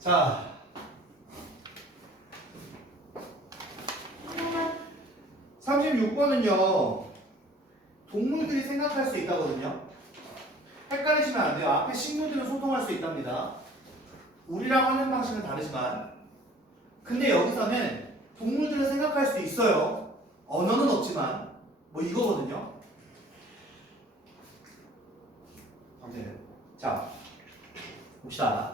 자, 36번은요. 동물들이 생각할 수 있다거든요. 헷갈리시면 안 돼요. 앞에 식물들은 소통할 수 있답니다. 우리랑 하는 방식은 다르지만, 근데 여기서는 동물들은 생각할 수 있어요. 언어는 없지만 뭐 이거거든요. 자, 봅시다.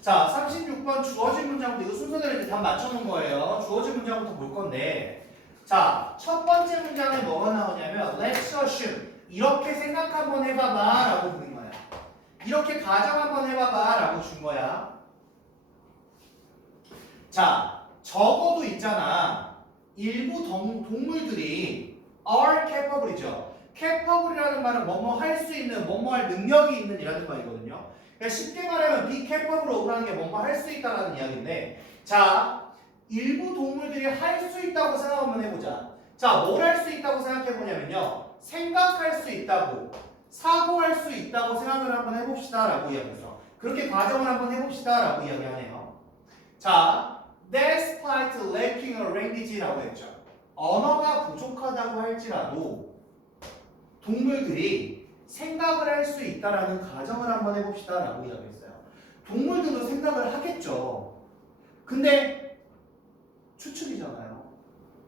자, 36번 주어진 문장부터 이거 순서대로 이제 답 맞춰놓은 거예요. 주어진 문장부터 볼 건데, 자, 첫 번째 문장에 뭐가 나오냐면 Let's assume 이렇게 생각 한번 해봐봐 라고 부른 거야. 이렇게 가정 한번 해봐봐 라고 준 거야. 자, 적어도 있잖아. 일부 동물들이 are capable이죠. capable이라는 말은 뭐뭐 할 수 있는, 뭐뭐 할 능력이 있는 이라는 말이거든요. 그러니까 쉽게 말하면 be capable of라는 게 뭐뭐 할 수 있다라는 이야기인데, 자, 일부 동물들이 할 수 있다고 생각 한번 해보자. 자, 뭘 할 수 있다고 생각해보냐면요. 생각할 수 있다고, 사고할 수 있다고 생각을 한번 해봅시다 라고 이야기했어. 그렇게 가정을 한번 해봅시다 라고 이야기하네요. 자, despite lacking a language라고 했죠. 언어가 부족하다고 할지라도 동물들이 생각을 할 수 있다라는 가정을 한번 해봅시다 라고 이야기했어요. 동물들도 생각을 하겠죠. 근데 추측이잖아요.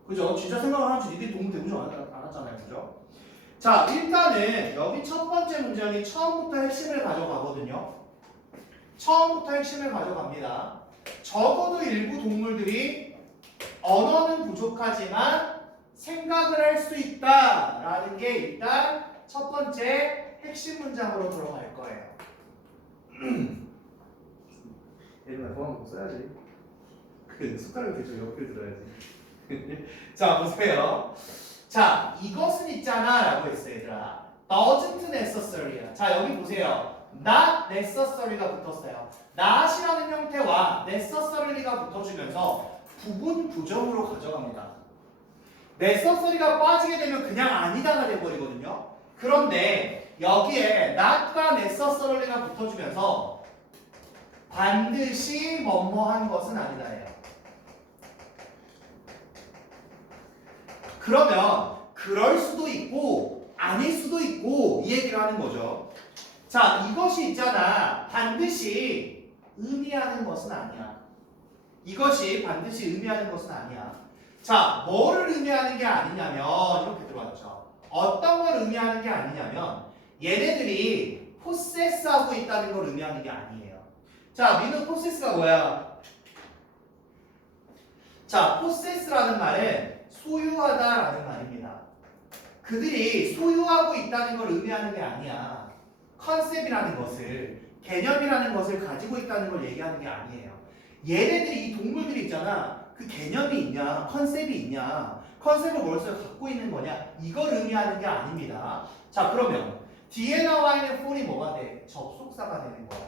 그죠? 진짜 생각을 하지 니들이 동물 되고 좀 안 하잖아요. 그죠? 자, 일단은 여기 첫 번째 문장이 처음부터 핵심을 가져가거든요. 처음부터 핵심을 가져갑니다. 적어도 일부 동물들이 언어는 부족하지만 생각을 할 수 있다라는 게 일단 첫 번째 핵심 문장으로 들어갈 거예요. 얘들아, 그만 못 써야지. 그 숟가락을 대충 옆에 들어야지. 자, 보세요. 자, 이것은 있잖아 라고 했어요, 얘들아. doesn't necessary야. 자, 여기 보세요. not necessary가 붙었어요. not이라는 형태와 necessary가 붙어주면서 부분 부정으로 가져갑니다. necessary가 빠지게 되면 그냥 아니다가 돼버리거든요. 그런데 여기에 not과 necessary가 붙어주면서 반드시 뭐뭐한 것은 아니다예요. 그러면 그럴 수도 있고 아닐 수도 있고 이 얘기를 하는 거죠. 자, 이것이 있잖아. 반드시 의미하는 것은 아니야. 이것이 반드시 의미하는 것은 아니야. 자, 뭐를 의미하는 게 아니냐면 이렇게 들어왔죠. 어떤 걸 의미하는 게 아니냐면 얘네들이 포세스하고 있다는 걸 의미하는 게 아니에요. 자, 민우 포세스가 뭐야? 자, 포세스라는 말은 소유하다라는 말입니다. 그들이 소유하고 있다는 걸 의미하는 게 아니야. 컨셉이라는 것을, 개념이라는 것을 가지고 있다는 걸 얘기하는 게 아니에요. 얘네들이, 이 동물들이 있잖아. 그 개념이 있냐, 컨셉이 있냐, 컨셉을 머릿속에 갖고 있는 거냐, 이걸 의미하는 게 아닙니다. 자, 그러면 뒤에 나와 있는 for이 뭐가 돼? 접속사가 되는 거야.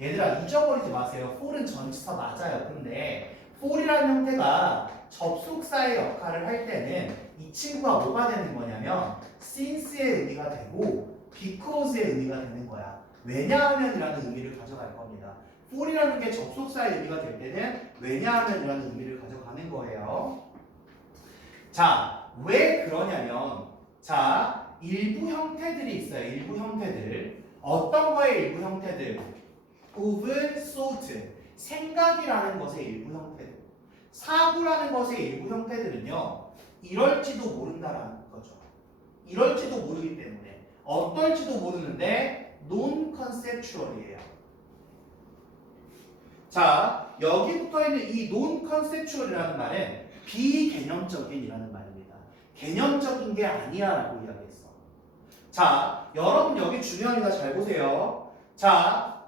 얘들아, 잊어버리지 마세요. for은 전치사 맞아요. 근데 for이라는 형태가 접속사의 역할을 할 때는 이 친구가 뭐가 되는 거냐면 since의 의미가 되고 because의 의미가 되는 거야. 왜냐하면이라는 의미를 가져갈 겁니다. for이라는 게 접속사의 의미가 될 때는 왜냐하면이라는 의미를 가져가는 거예요. 자, 왜 그러냐면, 자, 일부 형태들이 있어요. 일부 형태들. 어떤 거의 일부 형태들? of thought, 생각이라는 것의 일부 형태들. 사고라는 것의 일부 형태들은요, 이럴지도 모른다라는 거죠. 이럴지도 모르기 때문에, 어떨지도 모르는데 non-conceptual이에요. 자, 여기 붙어있는 이 non-conceptual이라는 말은 비개념적인이라는 말입니다. 개념적인 게 아니야 라고 이야기했어. 자, 여러분 여기 중요합니다. 잘 보세요. 자,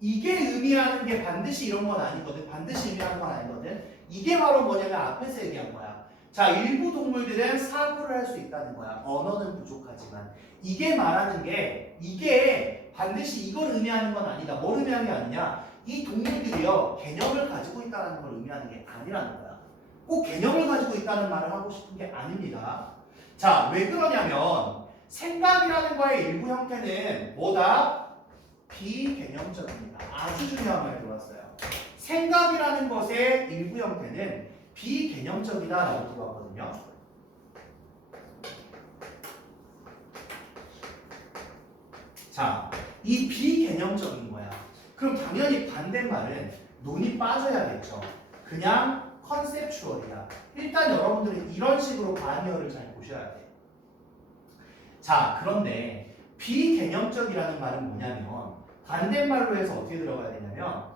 이게 의미하는 게 반드시 이런 건 아니거든. 반드시 의미하는 건 아니거든. 이게 바로 뭐냐면 앞에서 얘기한 거야. 자, 일부 동물들은 사고를 할 수 있다는 거야. 언어는 부족하지만. 이게 말하는 게, 이게 반드시 이걸 의미하는 건 아니다. 뭘 의미하는 게 아니냐? 이 동물들이요, 개념을 가지고 있다는 걸 의미하는 게 아니라는 거야. 꼭 개념을 가지고 있다는 말을 하고 싶은 게 아닙니다. 자, 왜 그러냐면 생각이라는 거의 일부 형태는 뭐다? 비개념적입니다. 아주 중요한 말 들어왔어요. 생각이라는 것의 일부 형태는 비개념적이다라고 들어왔거든요. 자, 이 비개념적인 거야. 그럼 당연히 반대말은 논이 빠져야겠죠. 그냥 컨셉추얼이야. 일단 여러분들은 이런 식으로 바이어를 잘 보셔야 돼. 자, 그런데 비개념적이라는 말은 뭐냐면 반대말로 해서 어떻게 들어가야 되냐면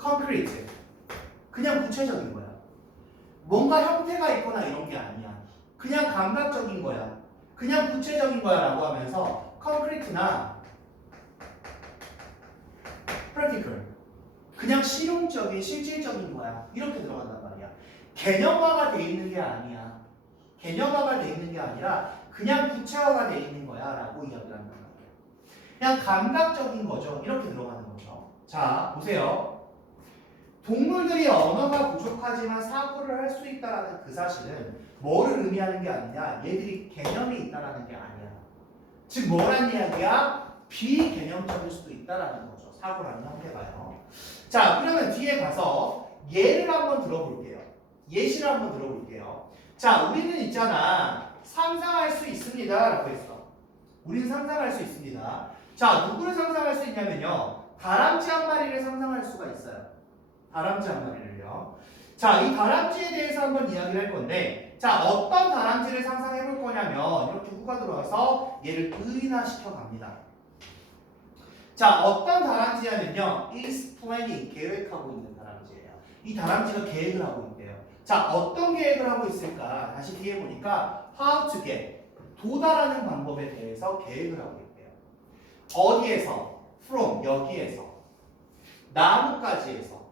concrete. 그냥 구체적인 거야. 뭔가 형태가 있거나 이런 게 아니야. 그냥 감각적인 거야. 그냥 구체적인 거야 라고 하면서 concrete나 practical. 그냥 실용적인, 실질적인 거야. 이렇게 들어간단 말이야. 개념화가 돼 있는 게 아니야. 개념화가 돼 있는 게 아니라 그냥 구체화가 돼 있는 거야 라고 이야기를 한단 말이야. 그냥 감각적인 거죠. 이렇게 들어가는 거죠. 자, 보세요. 동물들이 언어가 부족하지만 사고를 할 수 있다는 그 사실은 뭐를 의미하는 게 아니냐? 얘들이 개념이 있다는 게 아니야. 즉 뭐란 이야기야? 비개념적일 수도 있다는 거죠. 사고라는 형태가요. 자, 그러면 뒤에 가서 예를 한번 들어볼게요. 예시를 한번 들어볼게요. 자, 우리는 있잖아. 상상할 수 있습니다 라고 했어. 우리는 상상할 수 있습니다. 자, 누구를 상상할 수 있냐면요. 다람쥐 한 마리를 상상할 수가 있어요. 다람쥐 한 마리를요. 자, 이 다람쥐에 대해서 한번 이야기를 할 건데, 자, 어떤 다람쥐를 상상해 볼 거냐면, 이렇게 후가 들어와서 얘를 의인화시켜 갑니다. 자, 어떤 다람쥐냐면요, is planning, 계획하고 있는 다람쥐예요. 이 다람쥐가 계획을 하고 있대요. 자, 어떤 계획을 하고 있을까? 다시 뒤에 보니까, how to get, 도달하는 방법에 대해서 계획을 하고 있대요. 어디에서? from, 여기에서. 나뭇가지에서.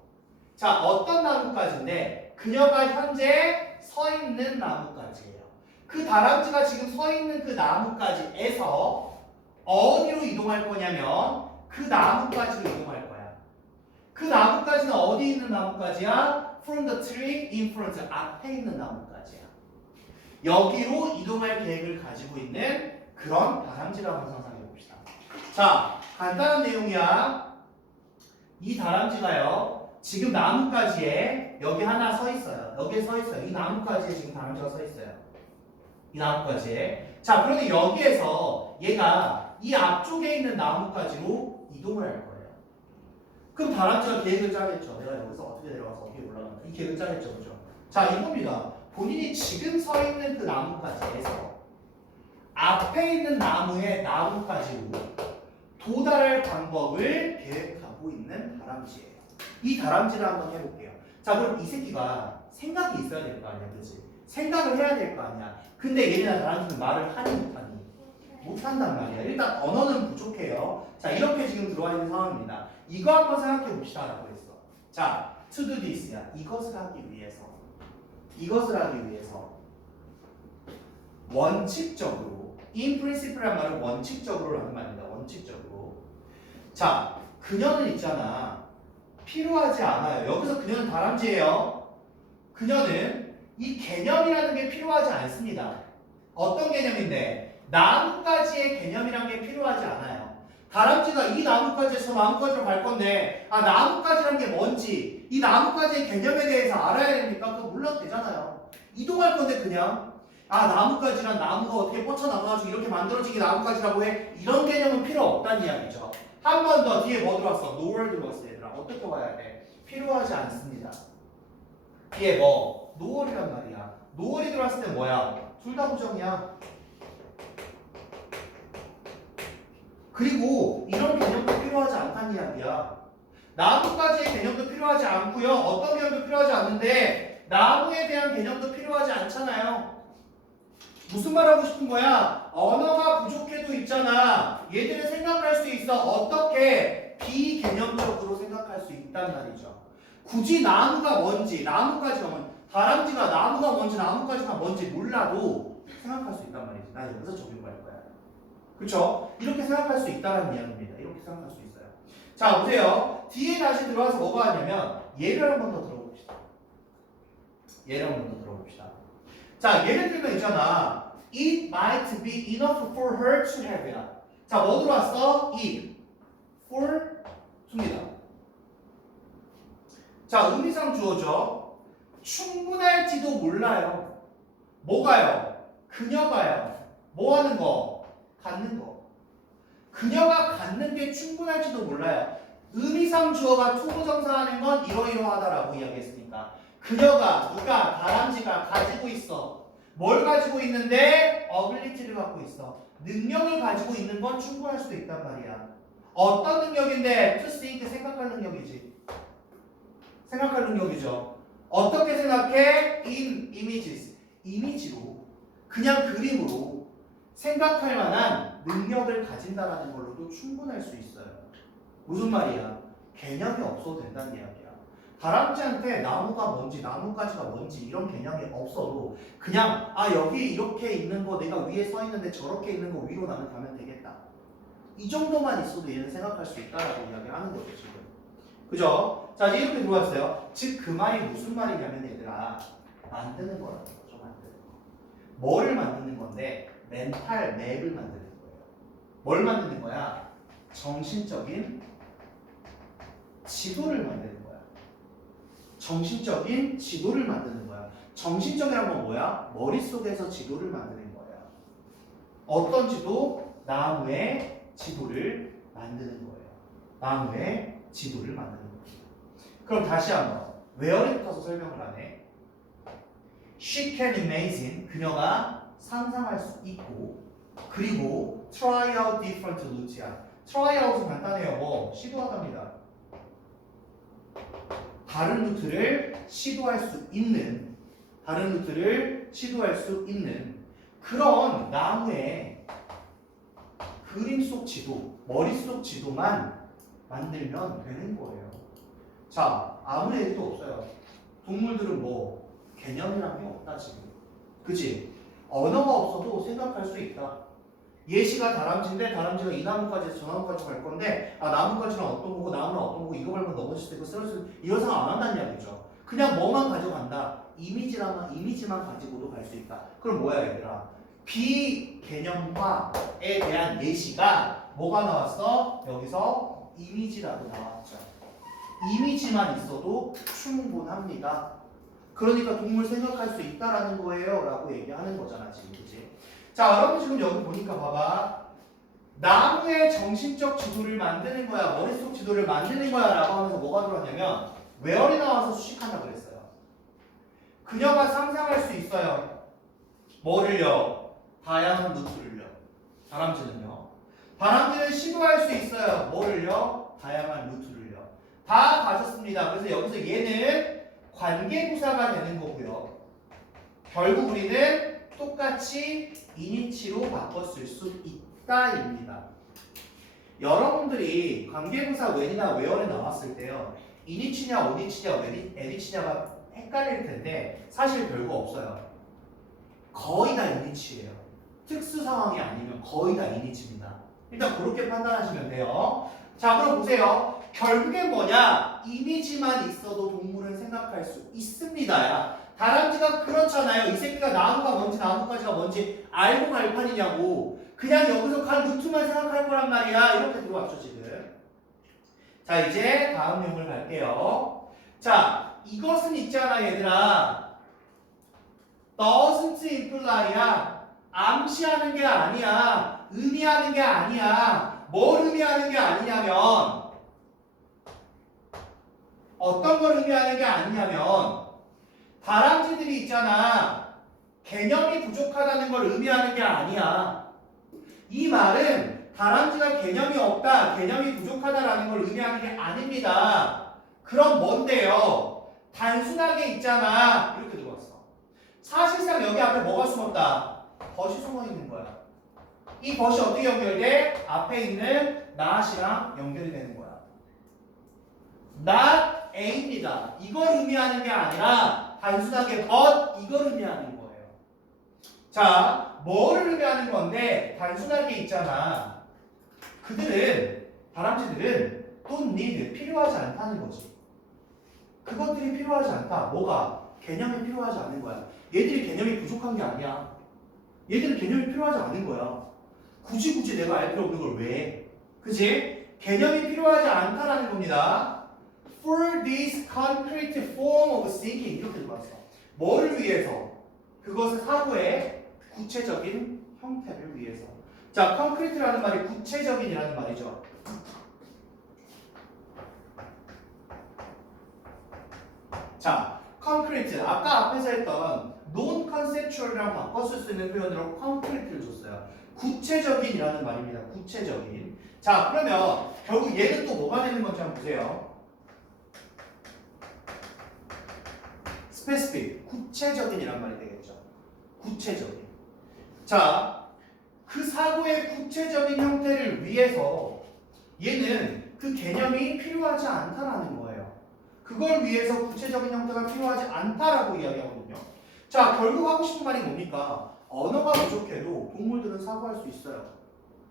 자, 어떤 나뭇가지인데 그녀가 현재 서 있는 나뭇가지예요. 그 다람쥐가 지금 서 있는 그 나뭇가지에서 어디로 이동할 거냐면 그 나뭇가지로 이동할 거야. 그 나뭇가지는 어디 있는 나뭇가지야? From the tree in front, 앞에 있는 나뭇가지야. 여기로 이동할 계획을 가지고 있는 그런 다람쥐라고 상상해 봅시다. 자, 간단한 내용이야. 이 다람쥐가요. 지금 나뭇가지에 여기 하나 서 있어요. 여기에 서 있어요. 이 나뭇가지에 지금 다람쥐가 서 있어요. 이 나뭇가지에. 자, 그런데 여기에서 얘가 이 앞쪽에 있는 나뭇가지로 이동을 할 거예요. 그럼 다람쥐가 계획을 짜겠죠. 내가 여기서 어떻게 내려가서 어떻게 올라간다. 이 계획을 짜겠죠. 그죠? 자, 이겁니다. 본인이 지금 서 있는 그 나뭇가지에서 앞에 있는 나무의 나뭇가지로 도달할 방법을 계획하고 있는 다람쥐예요. 이 다람쥐를 한번 해볼게요. 자, 그럼 이 새끼가 생각이 있어야 될 거 아니야, 그렇지? 생각을 해야 될 거 아니야. 근데 얘네나 다람쥐는 말을 하니 못하니? 못한단 말이야. 일단 언어는 부족해요. 자, 이렇게 지금 들어와 있는 상황입니다. 이거 한번 생각해 봅시다 라고 했어. 자, to do this야. 이것을 하기 위해서. 이것을 하기 위해서 원칙적으로 in principle란 말은 원칙적으로 라는 말입니다. 원칙적으로. 자, 그녀는 있잖아. 필요하지 않아요. 여기서 그녀는 다람쥐예요. 그녀는 이 개념이라는 게 필요하지 않습니다. 어떤 개념인데? 나뭇가지의 개념이라는 게 필요하지 않아요. 다람쥐가 이 나뭇가지에서 나뭇가지로 갈 건데, 아, 나뭇가지라는 게 뭔지, 이 나뭇가지의 개념에 대해서 알아야 됩니까? 그거 몰라도 되잖아요. 이동할 건데 그냥, 아, 나뭇가지란 나무가 어떻게 뻗쳐나가가지고 이렇게 만들어진 게 나뭇가지라고 해? 이런 개념은 필요 없다는 이야기죠. 한 번 더 뒤에 뭐 들어왔어? nowhere 들어왔어, 얘들아. 어떻게 와야 돼? 필요하지 않습니다. 뒤에 뭐? nowhere이란 말이야. nowhere이 들어왔을 때 뭐야? 둘 다 부정이야. 그리고 이런 개념도 필요하지 않다는 이야기야. 나무까지의 개념도 필요하지 않고요. 어떤 개념도 필요하지 않는데 나무에 대한 개념도 필요하지 않잖아요. 무슨 말 하고 싶은 거야? 언어가 부족해도 있잖아. 얘들은 생각할 수 있어. 어떻게? 비개념적으로 생각할 수 있단 말이죠. 굳이 나무가 뭔지, 나뭇가지가 뭔지, 다람쥐가 나무가 뭔지, 나뭇가지가 뭔지 몰라도 생각할 수 있단 말이지. 나 여기서 적용할 거야. 그렇죠? 이렇게 생각할 수 있다는 이야기입니다. 이렇게 생각할 수 있어요. 자, 보세요. 뒤에 다시 들어와서 뭐가 하냐면 예를 한 번 더 들어봅시다. 예를 한 번 더 들어봅시다. 자, 예를 들면 있잖아. It might be enough for her to have야. 자, 뭐 들어왔어? it. for to입니다. 자, 의미상 주어죠. 충분할지도 몰라요. 뭐가요? 그녀가요. 뭐 하는 거? 갖는 거. 그녀가 갖는 게 충분할지도 몰라요. 의미상 주어가 투부정사하는 건 이러이러하다라고 이야기했으니까 그녀가, 누가, 다람쥐가 가지고 있어. 뭘 가지고 있는데? 어빌리티를 갖고 있어. 능력을 가지고 있는 건 충분할 수도 있단 말이야. 어떤 능력인데? to think, 생각할 능력이지. 생각할 능력이죠. 어떻게 생각해? in images. 이미지로, 그냥 그림으로 생각할 만한 능력을 가진다라는 걸로도 충분할 수 있어요. 무슨 말이야? 개념이 없어도 된다는 이야기야. 다람쥐한테 나무가 뭔지 나뭇가지가 뭔지 이런 개념이 없어도 그냥 여기 이렇게 있는 거 내가 위에 서 있는데 저렇게 있는 거 위로 나는 가면 되겠다. 이 정도만 있어도 얘는 생각할 수 있다라고 이야기하는 거죠 지금. 그죠? 자 이제 이렇게 들어왔어요. 즉 그 말이 무슨 말이냐면 얘들아 만드는 거라는 거죠. 만드는 거. 뭐를 만드는 건데 멘탈 맵을 만드는 거예요. 뭘 만드는 거야? 정신적인 지도를 만드는 거야. 정신적인 지도를 만드는 거야. 정신적이란 건 뭐야? 머릿속에서 지도를 만드는 거야. 어떤 지도? 나무의 지도를 만드는 거예요. 나무의 지도를 만드는 거예요. 그럼 다시 한번 where부터 설명을 하네. She can imagine, 그녀가 상상할 수 있고, 그리고 try out different route야. try out은 간단해요. 뭐 시도하답니다. 다른 루트를 시도할 수 있는, 다른 루트를 시도할 수 있는 그런 나무의 그림 속 지도, 머릿속 지도만 만들면 되는 거예요. 자, 아무 얘기도 없어요. 동물들은 뭐 개념이란 게 없다 지금. 그치? 언어가 없어도 생각할 수 있다. 예시가 다람쥐인데 다람쥐가 이 나무까지 저 나무까지 갈 건데 나무까지는 어떤 거고 나무는 어떤 거고 이거 밟으면 넘어질 수 있고 쓰러질 수 있고 이런 생각 안 한다는 이야기죠. 그냥 뭐만 가져간다. 이미지만 가지고도 갈 수 있다. 그럼 뭐야 얘들아? 비개념화에 대한 예시가 뭐가 나왔어? 여기서 이미지라고 나왔죠. 이미지만 있어도 충분합니다. 그러니까 동물 생각할 수 있다라는 거예요 라고 얘기하는 거잖아 지금. 그치? 자 여러분 지금 여기 보니까 봐봐. 나무의 정신적 지도를 만드는 거야, 머릿속 지도를 만드는 거야 라고 하면서 뭐가 들어왔냐면 where이 나와서 수식한다 그랬어요. 그녀가 상상할 수 있어요. 뭐를요? 다양한 루트를요. 다람쥐는요. 다람쥐는 시도할 수 있어요. 뭐를요? 다양한 루트를요. 다 가졌습니다. 그래서 여기서 얘는 관계부사가 되는 거고요. 결국 우리는 똑같이 이니치로 바꿨을 수 있다입니다. 여러분들이 관계부사 when이나 where에 나왔을 때요. 이니치냐 오니치냐 에디치냐가 헷갈릴 텐데 사실 별거 없어요. 거의 다 이니치예요. 특수 상황이 아니면 거의 다 이니치입니다. 일단 그렇게 판단하시면 돼요. 자 그럼 보세요. 결국엔 뭐냐? 이미지만 있어도 동물은 생각할 수 있습니다. 다람쥐가 그렇잖아요. 이 새끼가 나무가 뭔지 나뭇가지가 뭔지 알고 갈 판이냐고. 그냥 여기서 갈 루트만 생각할 거란 말이야. 이렇게 들어왔죠 지금. 자 이제 다음 내용을 갈게요. 자 이것은 있잖아 얘들아. doesn't imply야. 암시하는 게 아니야. 의미하는 게 아니야. 뭘 의미하는 게 아니냐면 어떤 걸 의미하는 게 아니냐면 다람쥐들이 있잖아. 개념이 부족하다는 걸 의미하는 게 아니야. 이 말은 다람쥐가 개념이 없다, 개념이 부족하다라는 걸 의미하는 게 아닙니다. 그럼 뭔데요? 단순하게 있잖아. 이렇게 들어왔어. 사실상 여기 앞에 뭐가 숨었다? 벗이 숨어 있는 거야. 이 벗이 어떻게 연결돼? 앞에 있는 not이랑 연결이 되는 거야. not a입니다. 이걸 의미하는 게 아니라 단순하게 but 이걸 의미하는 거예요. 자, 뭐를 의미하는 건데 단순하게 있잖아. 그들은, 다람쥐들은 don't need, 필요하지 않다는 거지. 그것들이 필요하지 않다. 뭐가? 개념이 필요하지 않은 거야. 얘들이 개념이 부족한 게 아니야. 얘들은 개념이 필요하지 않은 거야. 굳이 내가 알 필요 없는 걸 왜 해? 그치? 개념이 필요하지 않다라는 겁니다. For this concrete form of thinking 이렇게 들어왔어. 뭐를 위해서? 그것은 사고의 구체적인 형태를 위해서. 자, concrete라는 말이 구체적인이라는 말이죠. 자, concrete 아까 앞에서 했던 non-conceptual이랑 바꿨을 수 있는 표현으로 concrete를 줬어요. 구체적인이라는 말입니다. 구체적인. 자, 그러면 결국 얘는 또 뭐가 되는 건지 한번 보세요. specific, 구체적인이란 말이 되겠죠. 구체적인. 자, 그 사고의 구체적인 형태를 위해서 얘는 그 개념이 필요하지 않다라는 거예요. 그걸 위해서 구체적인 형태가 필요하지 않다라고 이야기하거든요. 자, 결국 하고 싶은 말이 뭡니까? 언어가 부족해도 동물들은 사고할 수 있어요.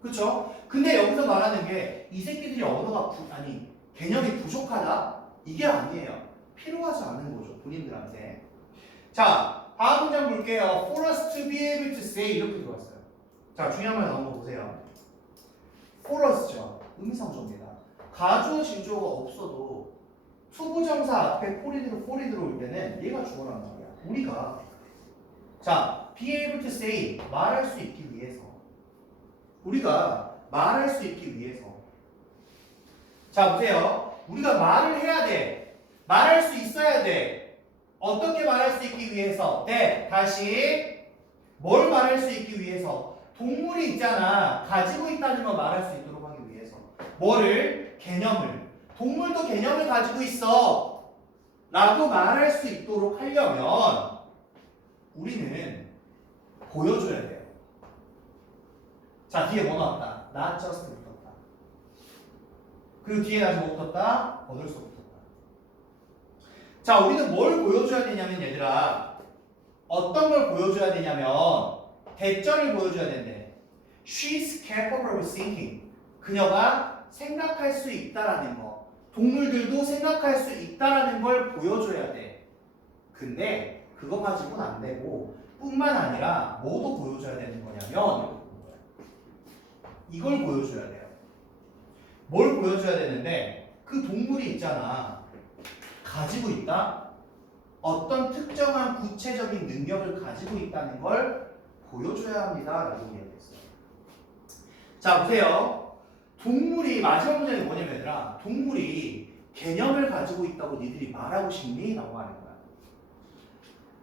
그쵸? 근데 여기서 말하는 게 이 새끼들이 언어가 개념이 부족하다? 이게 아니에요. 필요하지 않은 거죠. 본인들한테. 자, 다음 문장 볼게요. For us to be able to say 이렇게 들어왔어요. 자, 중요한 말 나온 거 보세요. For us죠. 의미상조입니다. 가주어 진주어가 없어도 투부정사 앞에 for이 들어올 때는 얘가 주어란 말이야. 우리가 자, be able to say 말할 수 있기 위해서 우리가 말할 수 있기 위해서 자, 보세요. 우리가 말을 해야 돼. 말할 수 있어야 돼. 어떻게 말할 수 있기 위해서? 네, 다시 뭘 말할 수 있기 위해서? 동물이 있잖아. 가지고 있다는 걸 말할 수 있도록 하기 위해서. 뭐를? 개념을. 동물도 개념을 가지고 있어. 라고 말할 수 있도록 하려면 우리는 보여줘야 돼요. 자, 뒤에 뭐 나왔다? Not just 붙었다. 그리고 뒤에 다시 뭐 붙었다? also 붙었다. 자, 우리는 뭘 보여줘야 되냐면 얘들아, 어떤 걸 보여줘야 되냐면 대절을 보여줘야 된대. She's capable of thinking. 그녀가 생각할 수 있다라는 거. 동물들도 생각할 수 있다라는 걸 보여줘야 돼. 근데 그거 가지고는 안 되고 뿐만 아니라 뭐도 보여줘야 되는 거냐면 이걸 보여줘야 돼요. 뭘 보여줘야 되는데 그 동물이 있잖아. 가지고 있다? 어떤 특정한 구체적인 능력을 가지고 있다는 걸 보여줘야 합니다. 라고 이야기했어요. 자, 보세요. 동물이, 마지막 문장이 뭐냐면 얘들아, 동물이 개념을 가지고 있다고 니들이 말하고 싶니? 라고 하는 거야.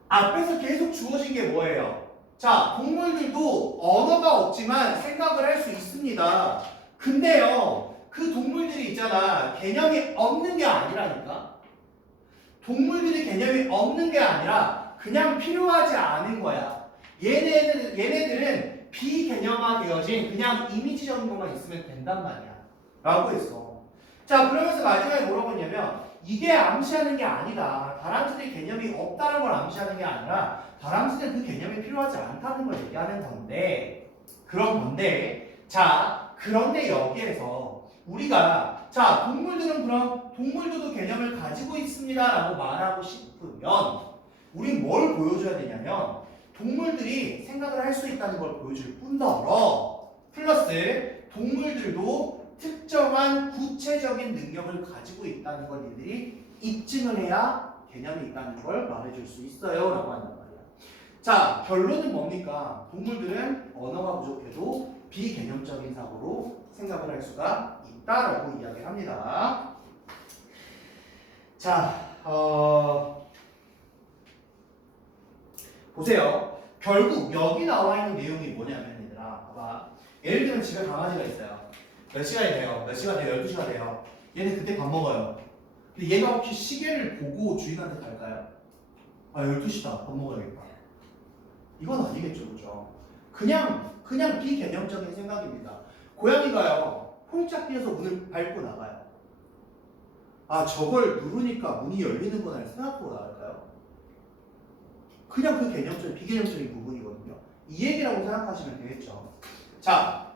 앞에서 계속 주어진 게 뭐예요? 자, 동물들도 언어가 없지만 생각을 할 수 있습니다. 근데요, 그 동물들이 있잖아. 개념이 없는 게 아니라니까? 동물들이 개념이 없는 게 아니라 그냥 필요하지 않은 거야. 얘네들은 비개념화되어진 그냥 이미지적인 것만 있으면 된단 말이야. 라고 했어. 자, 그러면서 마지막에 뭐라고 했냐면 이게 암시하는 게 아니다. 다람쥐들이 개념이 없다는 걸 암시하는 게 아니라 다람쥐들은 그 개념이 필요하지 않다는 걸 얘기하는 건데 자, 그런데 여기에서 우리가 자, 동물들도 개념을 가지고 있습니다 라고 말하고 싶으면 우린 뭘 보여줘야 되냐면 동물들이 생각을 할 수 있다는 걸 보여줄 뿐더러 플러스 동물들도 특정한 구체적인 능력을 가지고 있다는 걸 이들이 입증을 해야 개념이 있다는 걸 말해줄 수 있어요 라고 한단 말이야. 자, 결론은 뭡니까? 동물들은 언어가 부족해도 비개념적인 사고로 생각을 할 수가 있다라고 이야기를 합니다. 자, 보세요. 결국 여기 나와 있는 내용이 뭐냐면 얘들아, 봐봐. 예를 들면 집에 강아지가 있어요. 몇 시간이 돼요? 몇 시간 돼요? 12시가 돼요. 얘는 그때 밥 먹어요. 근데 얘가 혹시 시계를 보고 주인한테 갈까요? 아, 12시다. 밥 먹어야겠다. 이건 아니겠죠, 그죠? 그냥 비개념적인 생각입니다. 고양이가요, 홀짝 뛰어서 문을 밟고 나가요. 아, 저걸 누르니까 문이 열리는구나 생각하고 나갈까요? 그냥 그 비개념적인 부분이거든요. 이 얘기라고 생각하시면 되겠죠. 자,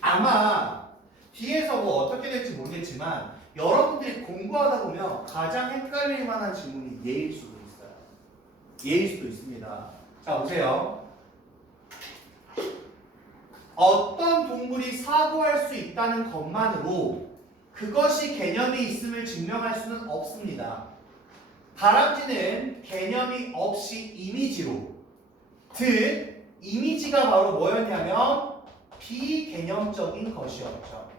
아마 뒤에서 뭐 어떻게 될지 모르겠지만 여러분들이 공부하다 보면 가장 헷갈릴 만한 질문이 얘일 수도 있어요. 예일 수도 있습니다. 자, 보세요. 어떤 동물이 사고할 수 있다는 것만으로 그것이 개념이 있음을 증명할 수는 없습니다. 다람쥐는 개념이 없이 이미지로, 즉 이미지가 바로 뭐였냐면 비개념적인 것이었죠.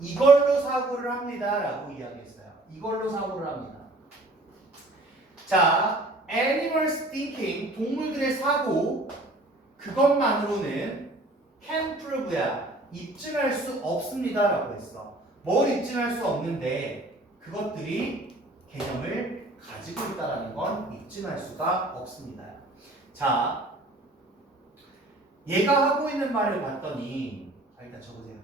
이걸로 사고를 합니다 라고 이야기했어요. 이걸로 사고를 합니다. 자, animals thinking, 동물들의 사고, 그것만으로는 can prove야, 입증할 수 없습니다 라고 했어. 뭘 입증할 수 없는데 그것들이 개념을 가지고 있다는 건 입증할 수가 없습니다. 자, 얘가 하고 있는 말을 봤더니, 일단 적으세요.